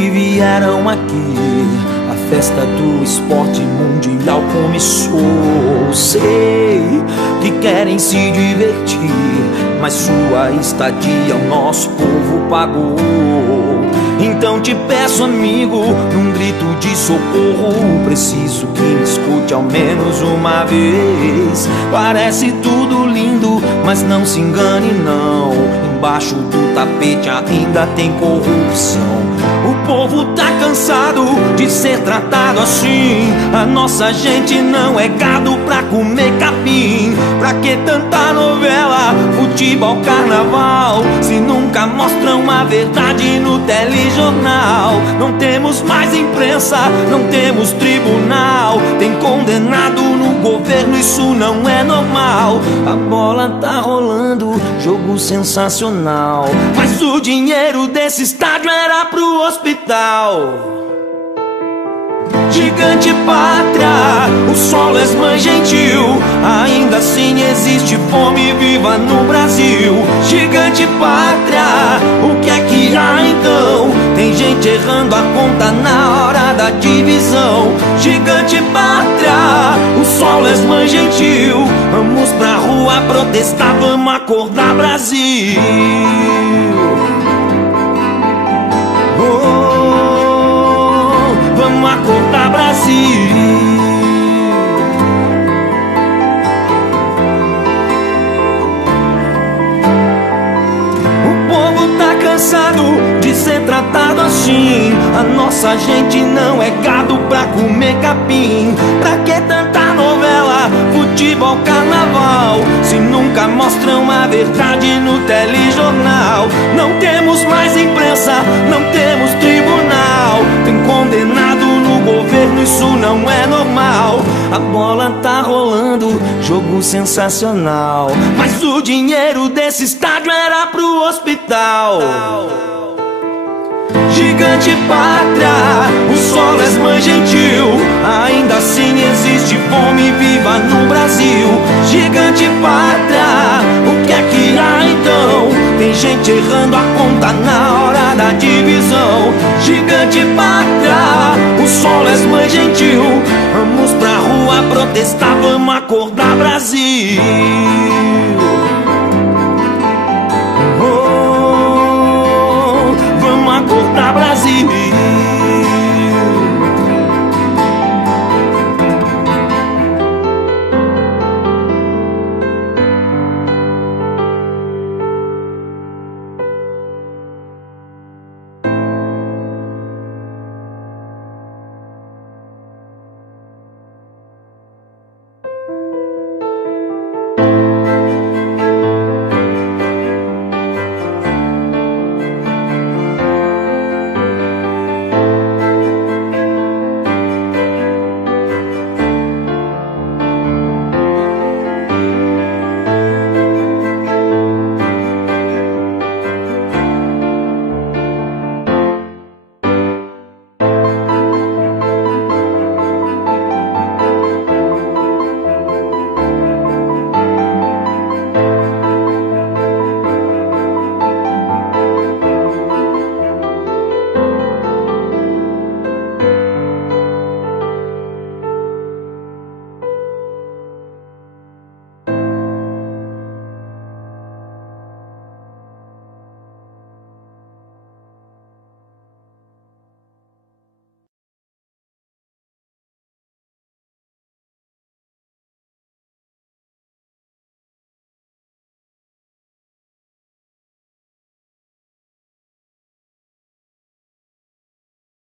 que vieram aqui. A festa do esporte mundial começou. Sei que querem se divertir, mas sua estadia o nosso povo pagou. Então te peço, amigo, num grito de socorro, preciso que me escute ao menos uma vez. Parece tudo lindo, mas não se engane não, embaixo do tapete ainda tem corrupção. O povo tá cansado de ser tratado assim. A nossa gente não é gado pra comer capim. Pra que tanta novela, futebol, carnaval, se nunca mostram a verdade no telejornal? Não temos mais imprensa, não temos tribunal. Tem condenado no governo, isso não é normal. A bola tá rolando, jogo sensacional, mas o dinheiro desse estádio era pro hospital. Gigante pátria, o solo és mãe gentil, ainda assim existe fome viva no Brasil. Gigante pátria, o que é que há então? Tem gente errando a conta na hora da divisão. Gigante pátria, o solo és mãe gentil, vamos pra rua protestar, vamos acordar Brasil. Vamos acordar Brasil. O povo tá cansado de ser tratado assim. A nossa gente não é gado pra comer capim. Pra que tanta novela, futebol, carnaval, se nunca mostram a verdade no telejornal? Não temos mais imprensa, não temos tribunal. Tem condenado no governo, isso não é normal. A bola tá rolando, jogo sensacional, mas o dinheiro desse estádio era pro hospital. Gigante pátria, o solo és mãe gentil, ainda assim existe fome viva no Brasil. Gigante pátria, o que é que há então? Tem gente errando a conta na hora da divisão. Gigante pátria, o solo és mãe gentil, vamos pra rua protestar, vamos acordar Brasil.